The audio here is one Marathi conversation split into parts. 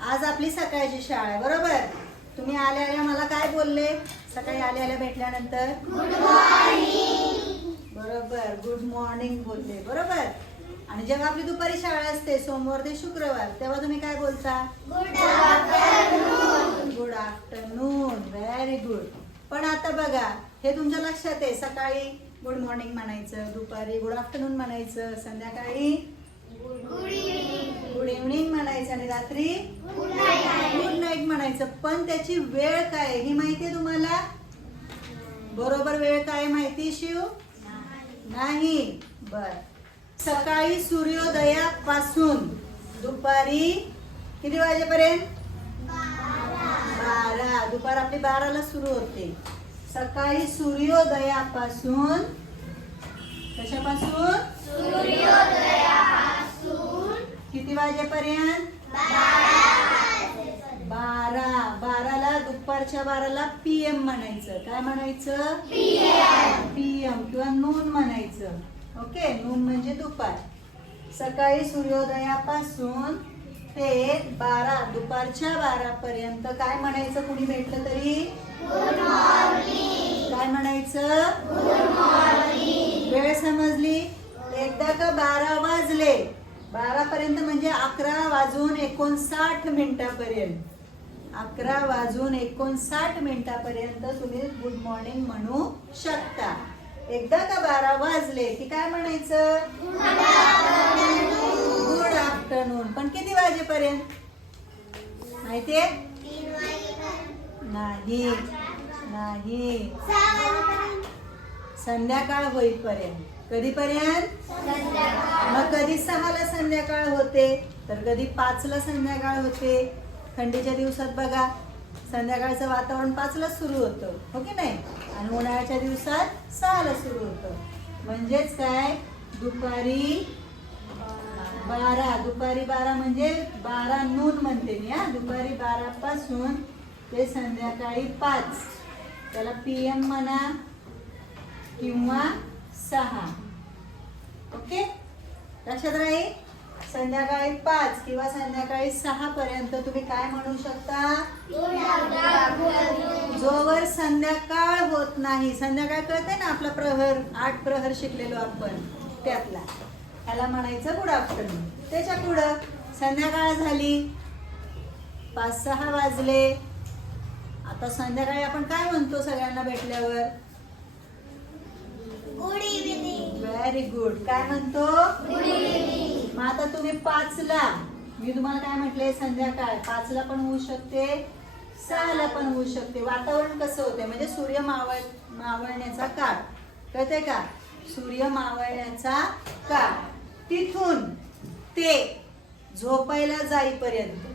आज आपली सकाळची शाळा आहे बरोबर? तुम्ही आल्या आल्या मला काय बोलले? सकाळी आल्या आल्या भेटल्यानंतर? बरोबर गुड मॉर्निंग बोलले बरोबर? आणि जेव्हा आपली दुपारी शाळा असते सोमवार ते शुक्रवार तेव्हा तुम्ही काय बोलता? गुड आफ्टरनून व्हेरी गुड पण आता बघा हे तुमच्या लक्षात आहे सकाळी गुड मॉर्निंग म्हणायचं दुपारी गुड आफ्टरनून म्हणायचं संध्याकाळी गुड इव्हनिंग आणि रात्री? गुड नाईट म्हणायचं. पण त्याची वेळ काय ही माहिती आहे तुम्हाला? बरोबर वेळ काय माहिती शिव? नाही. बर. सकाळी सूर्योदयापासून दुपारी किती वाजेपर्यंत? बारा. दुपार आपली बाराला सुरू होते. सकाळी सूर्योदयापासून कशापासून? किती वाजेपर्यंत? बारा. बाराला दुपारच्या बाराला पीएम म्हणायचं. काय म्हणायचं? पीएम किंवा नून म्हणायचं. ओके नून म्हणजे दुपार. सकाळी सूर्योदयापासून ते बारा दुपारच्या बारा पर्यंत काय म्हणायचं? कुणी भेटलं तरी? काय म्हणायचं? वेळ समजली? एकदा का बारा वाजले? बारा पर्यंत म्हणजे अकरा वाजून एकोणसाठ मिनिटापर्यंत. अकरा वाजून एकोणसाठ मिनिटापर्यंत तुम्ही गुड मॉर्निंग म्हणू शकता. एकदा का बारा वाजले की काय म्हणायचं? गुड आफ्टरनून पण किती वाजेपर्यंत? माहितीये नाही. नाही. संध्याकाळ होईपर्यंत. कधीपर्यंत? मग कधी सहाला संध्याकाळ होते तर कधी पाचला संध्याकाळ होते. थंडीच्या दिवसात बघा संध्याकाळचं वातावरण पाचला सुरू होतं हो की नाही? आणि उन्हाळ्याच्या दिवसात सहाला सुरू होतं. म्हणजेच काय? दुपारी बारा. दुपारी बारा म्हणजे बारा नून म्हणते मी हा. दुपारी बारा पासून ते संध्याकाळी पाच. त्याला पी एम म्हणा किंवा सहा. ओके? लक्षात राहील? संध्याकाळी पाच किंवा संध्याकाळी सहा पर्यंत तुम्ही काय म्हणू शकता? जोवर संध्याकाळ होत नाही. संध्याकाळ कळते ना आपला प्रहर आठ प्रहर शिकलेलो आपण त्यातला. त्याला म्हणायचं गुड आफ्टरनून. त्याच्या पुढं संध्याकाळ झाली. पाच सहा वाजले. आता संध्याकाळी आपण काय म्हणतो सगळ्यांना भेटल्यावर गुड इव्हिनिंग व्हेरी गुड काय म्हणतो? मग आता तुम्ही पाचला. मी तुम्हाला काय म्हटले? संध्याकाळ. पाचला पण होऊ शकते सहाला पण होऊ शकते. वातावरण कसं होते म्हणजे सूर्य मावळ मावळण्याचा काळ. कळते का? सूर्य मावळण्याचा काळ. तिथून ते झोपायला जाईपर्यंत.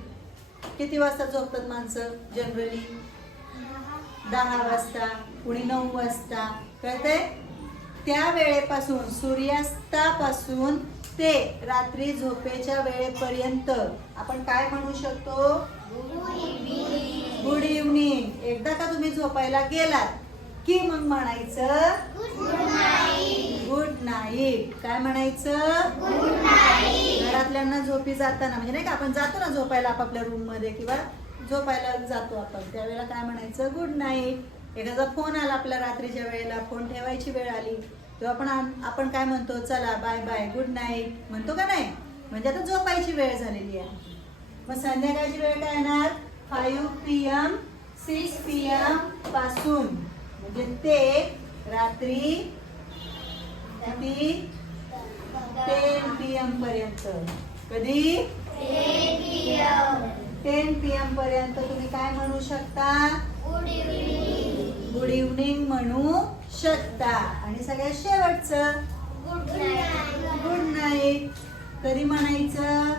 किती वाजता झोपतात माणसं? जनरली दहा वाजता कुणी नऊ वाजता. कळते त्या वेळेपासून सूर्यास्तापासून ते रात्री झोपेच्या वेळेपर्यंत आपण काय म्हणू शकतो? गुड इव्हनिंग एकदा का तुम्ही झोपायला गेलात? की मग म्हणायचं? गुड नाईट काय म्हणायचं? घरातल्यांना झोपी जाताना. म्हणजे नाही का आपण जातो ना झोपायला आपापल्या रूममध्ये किंवा झोपायला जातो आपण. त्यावेळेला काय म्हणायचं? गुड नाईट एखादा फोन आला आपल्या रात्रीच्या वेळेला फोन ठेवायची वेळ आली तेव्हा आपण आपण काय म्हणतो चला बाय बाय गुड नाईट म्हणतो का नाही? म्हणजे आता झोपायची वेळ झालेली आहे. मग संध्याकाळची वेळ काय येणार? Five P M six P एमपासून. म्हणजे ते रात्री कधी टेन पी एम पर्यंत. कधी? टेन पी एम पर्यंत. तुम्ही काय म्हणू शकता? गुड इव्हिनिंग म्हणू शकता आणि सगळ्यात शेवटचं गुड नाईट गुड नाईट. कधी म्हणायचं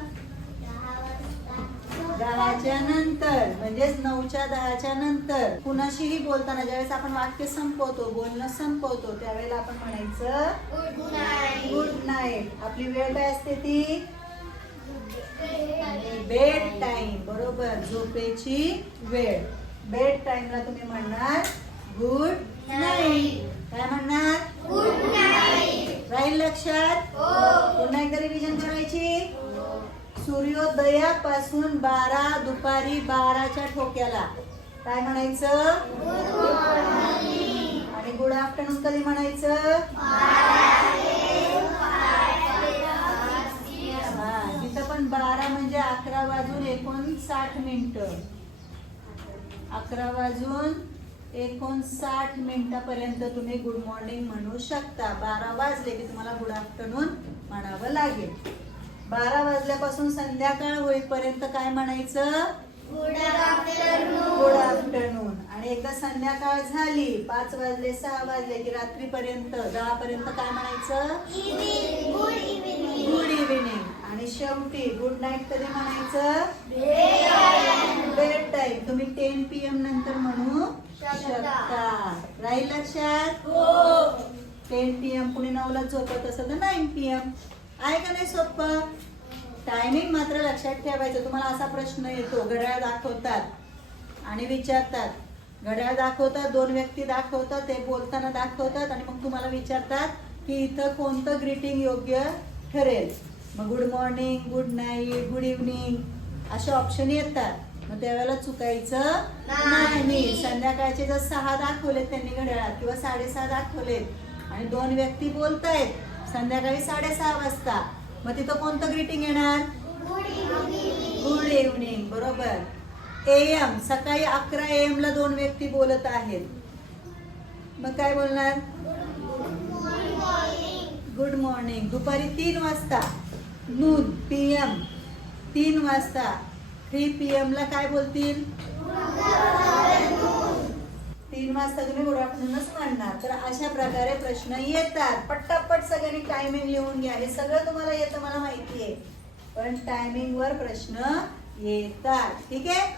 दहाच्या नंतर म्हणजेच नऊच्या दहाच्या नंतर. कुणाशीही बोलताना ज्यावेळेस आपण वाक्य संपवतो बोलणं संपवतो त्यावेळेला आपण म्हणायचं गुड नाईट गुड नाईट. आपली वेळ काय असते ती? बेड टाइम बरोबर. झोपेची वेळ. बेड टाइमला तुम्ही म्हणणार गुड नाईट काय म्हणणार? गुड नाईट राहील लक्षात? हो. पुन्हा एकदा रिव्हिजन करायची? सूर्योदयापासून बारा दुपारी बाराच्या ठोक्याला. काय म्हणायचं? आणि गुड आफ्टरनून कधी म्हणायचं? हा तिथं पण बारा म्हणजे अकरा वाजून एकोणसाठ मिनिट. अकरा वाजून एकोणसाठ मिनिटापर्यंत तुम्ही गुड मॉर्निंग म्हणू शकता. बारा वाजले की तुम्हाला गुड आफ्टरनून म्हणावं लागेल. बारा वाजल्यापासून संध्याकाळ होईपर्यंत काय म्हणायचं? गुड आफ्टरनून गुड आफ्टरनून आणि एकदा संध्याकाळ झाली पाच वाजले सहा वाजले की रात्रीपर्यंत दहा पर्यंत काय म्हणायचं? गुड इव्हिनिंग गुड इव्हिनिंग आणि शेवटी गुड नाईट कधी म्हणायचं बेड टाईम तुम्ही टेन पी एम नंतर म्हणू शकता लक्षात? टेन पी एम कुणी नऊला झोपत असं तर नाईन पी एम आहे का नाही सोपं टायमिंग मात्र लक्षात ठेवायचं. तुम्हाला असा प्रश्न येतो. घड्याळ दाखवतात आणि विचारतात. घड्याळ दाखवतात दोन व्यक्ती दाखवतात ते बोलताना दाखवतात आणि मग तुम्हाला विचारतात की इथं कोणतं ग्रीटिंग योग्य ठरेल? मग good morning good night good evening असे ऑप्शन येतात. मग त्यावेळेला चुकायचं नाही. संध्याकाळचे जर सहा दाखवलेत त्यांनी घड्याळात किंवा साडेसहा दाखवलेत आणि दोन व्यक्ती बोलतायत संध्याकाळी साडेसहा वाजता मग तिथं कोणतं ग्रीटिंग येणार? गुड इव्हिनिंग बरोबर. एम सकाळी अकरा एम ला दोन व्यक्ती बोलत आहेत. मग काय बोलणार? गुड मॉर्निंग गुड मॉर्निंग दुपारी तीन वाजता. नून पी एम तीन वाजता. थ्री पी एम ला काय बोलतील? तीन वाजता तुम्ही गुड आफ्टरनूनच म्हणणार. तर अशा प्रकारे प्रश्न येतात. पट्टापट सगळ्यांनी टायमिंग लिहून घ्या. हे सगळं तुम्हाला येतं मला माहिती आहे. पण टायमिंग वर प्रश्न येतात. ठीक आहे?